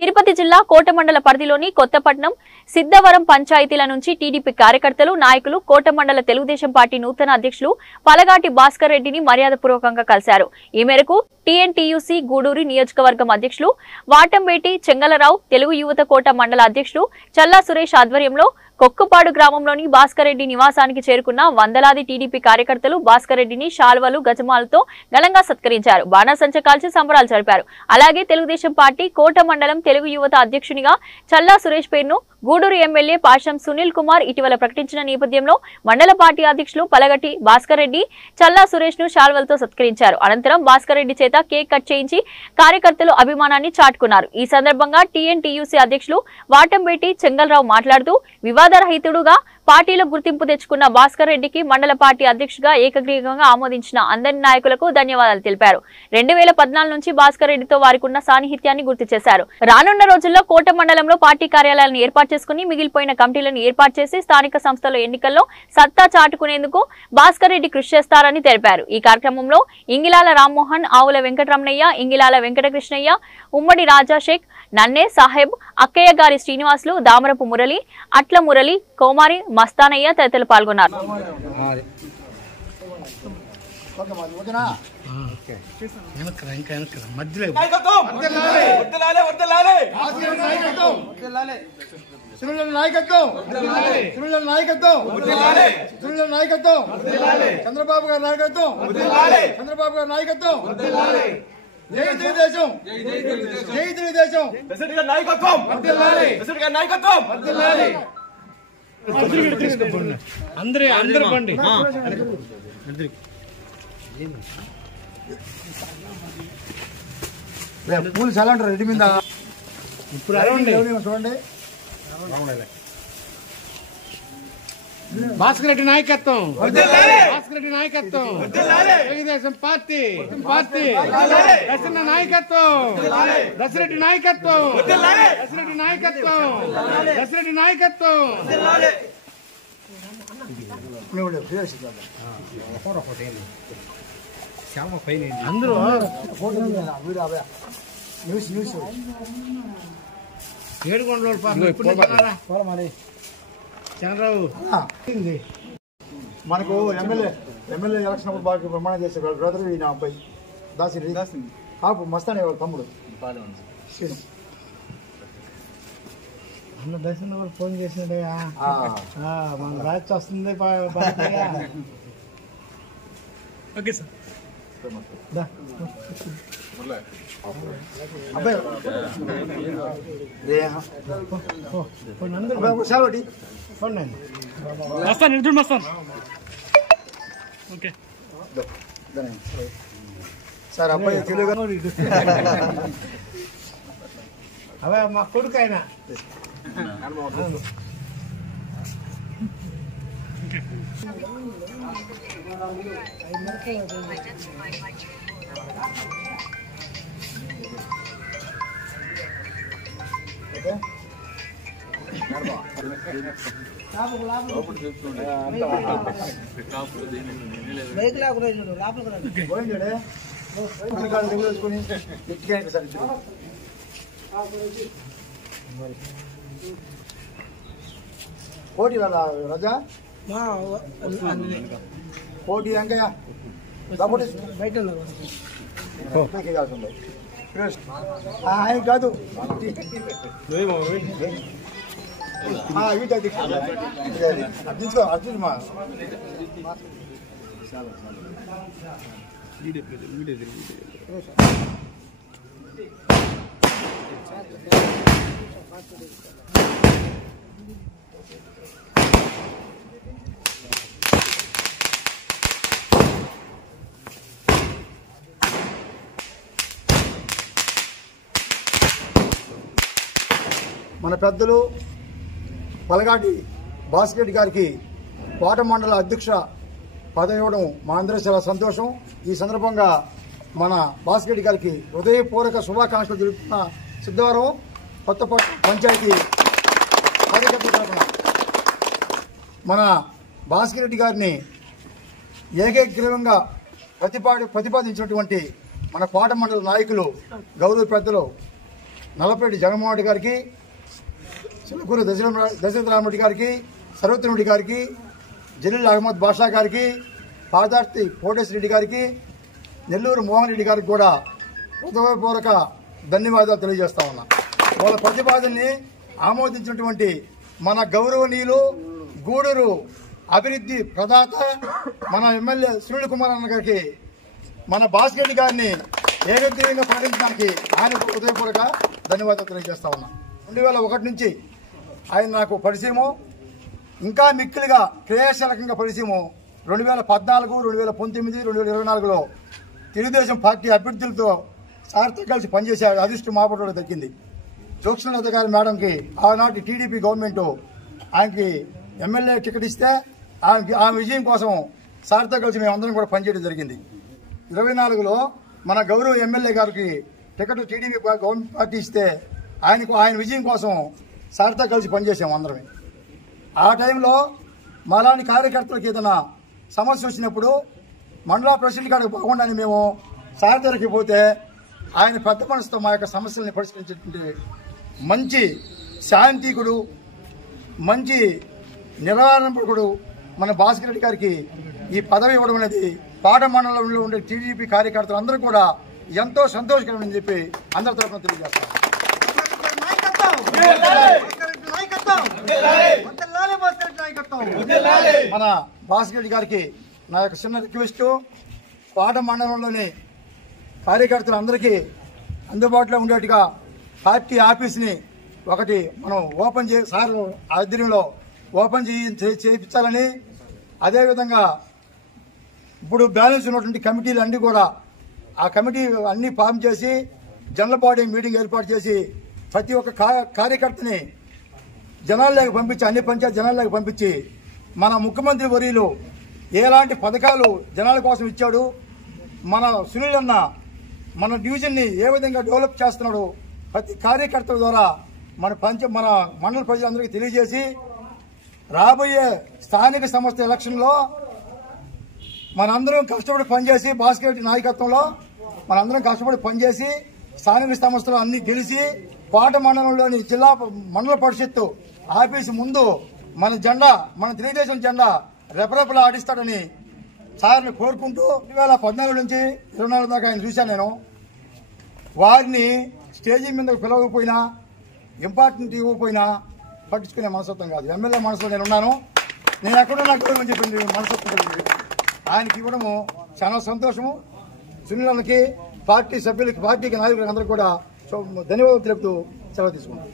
తిరుపతి జిల్లా కోట మండల పరిధిలోని కొత్తపట్నం సిద్ధవరం పంచాయతీల నుంచి టీడీపీ కార్యకర్తలు నాయకులు కోట మండల తెలుగుదేశం పార్టీ నూతన అధ్యక్షులు పలగాటి భాస్కర్ రెడ్డిని మర్యాదపూర్వకంగా కలిశారు. ఈ మేరకు టీఎన్టీయూసీ గూడూరు నియోజకవర్గం అధ్యక్షులు వాటంబేటి చెంగలరావు, తెలుగు యువత కోట మండల అధ్యక్షులు చల్లా సురేష్ ఆధ్వర్యంలో కొక్కుపాడు గ్రామంలోని భాస్కర్ రెడ్డి నివాసానికి చేరుకున్న వందలాది టీడీపీ కార్యకర్తలు భాస్కర్ రెడ్డిని శాల్వాలు గజమాలతో ఘనంగా సత్కరించారు. బాణాసంచ కాల్చి సంబరాలు జరిపారు. అలాగే తెలుగుదేశం పార్టీ కోట మండలం తెలుగు యువత అధ్యక్షునిగా చల్లా సురేష్ పేరును గూడూరు ఎమ్మెల్యే పాషం సునీల్ కుమార్ ఇటీవల ప్రకటించిన నేపథ్యంలో మండల పార్టీ అధ్యక్షులు పలగటి భాస్కర్ రెడ్డి చల్లా సురేష్ ను శాల్వాలతో సత్కరించారు. అనంతరం భాస్కర్ రెడ్డి చేత కేక్ కట్ చేయించి కార్యకర్తలు అభిమానాన్ని చాటుకున్నారు. ఈ సందర్భంగా టీఎన్టీయూసీ అధ్యక్షులు వాటంబేటి చెంగలరావు మాట్లాడుతూ వివాదరహితుడుగా పార్టీలో గుర్తింపు తెచ్చుకున్న భాస్కర్ రెడ్డికి మండల పార్టీ అధ్యక్షుడిగా ఏకగ్రీవంగా ఆమోదించిన అందరి నాయకులకు ధన్యవాదాలు తెలిపారు. 2014 నుంచి భాస్కర్ రెడ్డితో వారికున్న సాన్నిహిత్యాన్ని గుర్తు చేశారు. రానున్న రోజుల్లో కోట మండలంలో పార్టీ కార్యాలయాలను ఏర్పాటు చేసుకుని మిగిలిపోయిన కమిటీలను ఏర్పాటు చేసి స్థానిక సంస్థల ఎన్నికల్లో సత్తా చాటుకునేందుకు భాస్కర్ రెడ్డి కృషి చేస్తారని తెలిపారు. ఈ కార్యక్రమంలో ఇంగిలాల రామ్మోహన్, ఆవుల వెంకటరమణయ్య, ఇంగిలాల వెంకటకృష్ణయ్య, ఉమ్మడి రాజాషేక్, నన్నే సాహెబ్, అక్కయ్య గారి శ్రీనివాసులు, దామరపు మురళి, అట్ల మురళి, కోమారి మస్తానయ్య తదితరులు పాల్గొన్నారు. చంద్రబాబు గారి నాయకత్వం, చంద్రబాబు గారి నాయకత్వం, జై తెలుగుదేశం, జై తెలుగుదేశం, నాయకత్వం అందరూ బండి పూలు చాలా ఉంటారు రెడ్డి మీద. ఇప్పుడు చూడండి, భాస్కర్ రెడ్డి నాయకత్వం, భాస్కర్ రెడ్డి నాయకత్వం, తెలుగుదేశం పార్టీ దశరథ నాయకత్వం, దశరెడ్డి నాయకత్వం, దశరెడ్డి నాయకత్వం, దశరెడ్డి నాయకత్వం. అందరూ ఏడుకొండలు చంద్రబాబు మనకు ఎమ్మెల్యే ఎలక్షన్ అప్పుడు బాగా ప్రమాణం చేసే బ్రదర్ ఈయన అబ్బాయి దాసి కాపు మస్తానే వాళ్ళ తమ్ముడు అన్న దర్శనం కూడా ఫోన్ చేసినయ్యా, మన రాజు వస్తుంది. ఓకే సార్, అబ్బాయి సార్ అబ్బాయి తెలుగు అబ్బాయి మా కొడుకు ఆయన. కోటి రాజా కోటి అంకయ్య బయట ఆయన కాదు అర్జున్ అర్జున్ మా మన పెద్దలు పలగాటి భాస్కర్ రెడ్డి గారికి కోట మండల అధ్యక్ష పదవి ఇవ్వడం మా అందరూ చాలా సంతోషం. ఈ సందర్భంగా మన భాస్కర్ రెడ్డి గారికి హృదయపూర్వక శుభాకాంక్షలు తెలుపుతున్న సిద్ధవరం కొత్తపట్నం పంచాయతీ కార్యకర్తల తరఫున మన భాస్కర్ రెడ్డి గారిని ఏకగ్రీవంగా ప్రతిపాదించినటువంటి మన కోట మండల నాయకులు గౌరవ పెద్దలు నల్లపరెడ్డి జగన్మోహన్ రెడ్డి గారికి, చిలుకూరు దశరథరామరెడ్డి గారికి, సర్వోత్తమ రెడ్డి గారికి, జలీల్ అహ్మద్ బాషా గారికి, పాదార్తి కోటేశ్వర రెడ్డి గారికి, నెల్లూరు మోహన్ రెడ్డి గారికి కూడా హృదయపూర్వక ధన్యవాదాలు తెలియజేస్తా ఉన్నా. వాళ్ళ ప్రతిపాదనని ఆమోదించినటువంటి మన గౌరవనీయులు గూడూరు అభివృద్ధి ప్రదాత మన ఎమ్మెల్యే సునీల్ కుమార్ అన్న గారికి, మన భాస్కర్ రెడ్డి గారిని ఏకగ్రీవంగా ప్రకటించడానికి ఆయనకు హృదయపూర్వక ధన్యవాదాలు తెలియజేస్తా ఉన్నా. 2001 నుంచి ఆయన నాకు పరిచయము, ఇంకా మిక్కిలిగా క్రియాశీలకంగా పరిచయము 2014, 2019, 2024లో తెలుగుదేశం పార్టీ అభ్యర్థులతో సార్తో కలిసి పనిచేసే అదృష్టం మాపడంలో దక్కింది. జోక్షణలత గారి మేడంకి ఆనాటి టీడీపీ గవర్నమెంట్ ఆయనకి ఎమ్మెల్యే టికెట్ ఇస్తే ఆమె విజయం కోసం సార్తో కలిసి మేమందరం కూడా పనిచేయడం జరిగింది. 24లో మన గౌరవ ఎమ్మెల్యే గారికి టికెట్ టీడీపీ గవర్నమెంట్ పార్టీ ఇస్తే ఆయన విజయం కోసం సార్తో కలిసి పనిచేసాము అందరమే. ఆ టైంలో మాలాంటి కార్యకర్తలకు ఏదైనా సమస్య వచ్చినప్పుడు మండల ప్రెసిడెంట్ గారికి బాగుండని మేము సార్ దగ్గరికి పోతే ఆయన పెద్ద మనసుతో మా యొక్క సమస్యల్ని పరిష్కరించేటువంటి మంచి శాంతికుడు, మంచి నిరాడంబకుడు మన భాస్కర్ రెడ్డి గారికి ఈ పదవి ఇవ్వడం అనేది పాట మండలంలో ఉండే టీడీపీ కార్యకర్తలు అందరూ కూడా ఎంతో సంతోషకరమని చెప్పి అందరి తరఫున తెలియజేస్తారు. మన భాస్కర్ రెడ్డి గారికి నా యొక్క చిన్న రిక్వెస్ట్, పాట మండలంలోని కార్యకర్తలందరికీ అందుబాటులో ఉండేట్టుగా పార్టీ ఆఫీస్ని ఒకటి మనం ఓపెన్ సార్ ఆధ్వర్యంలో ఓపెన్ చేయించాలని, అదేవిధంగా ఇప్పుడు బ్యాలెన్స్ ఉన్నటువంటి కమిటీలు అన్నీ కూడా ఆ కమిటీ అన్ని ఫామ్ చేసి జనరల్ బాడీ మీటింగ్ ఏర్పాటు చేసి ప్రతి ఒక్క కార్యకర్తని జనాల్లోకి పంపించి, అన్ని పంచాయతీ జనాల్లోకి పంపించి మన ముఖ్యమంత్రి వర్యులు ఎలాంటి పథకాలు జనాల కోసం ఇచ్చాడు, మన సునీల్ అన్న మన డివిజన్ని ఏ విధంగా డెవలప్ చేస్తున్నాడు ప్రతి కార్యకర్తల ద్వారా మన మండల ప్రజలందరికీ తెలియజేసి రాబోయే స్థానిక సంస్థ ఎలక్షన్లో మనందరం కష్టపడి పనిచేసి భాస్కర్ రెడ్డి నాయకత్వంలో మనందరం కష్టపడి పనిచేసి స్థానిక సంస్థలు అన్ని గెలిచి పాట మండలంలోని జిల్లా మండల పరిషత్తు ఆఫీసు ముందు మన జెండా, మన తెలుగుదేశం జెండా రెపరెపలా ఆడిస్తాడని సార్ని కోరుకుంటూ 2014 నుంచి 24 దాకా ఆయన చూశాను. నేను వారిని స్టేజీ మీద పిలవకపోయినా, ఇంపార్టెంట్ ఇవ్వకపోయినా పట్టించుకునే మనస్తత్వం కాదు. ఎమ్మెల్యే మనసులో నేను ఉన్నాను, నేను ఎక్కడున్నా గౌరవం చెప్పింది మనస్తత్వం కలిగింది. ఆయనకి ఇవ్వడము చాలా సంతోషము. సునీలకి పార్టీ సభ్యులకి, పార్టీకి నాయకులకి అందరికీ కూడా ధన్యవాదాలు తెలుపుతూ సెలవు తీసుకుంటాను.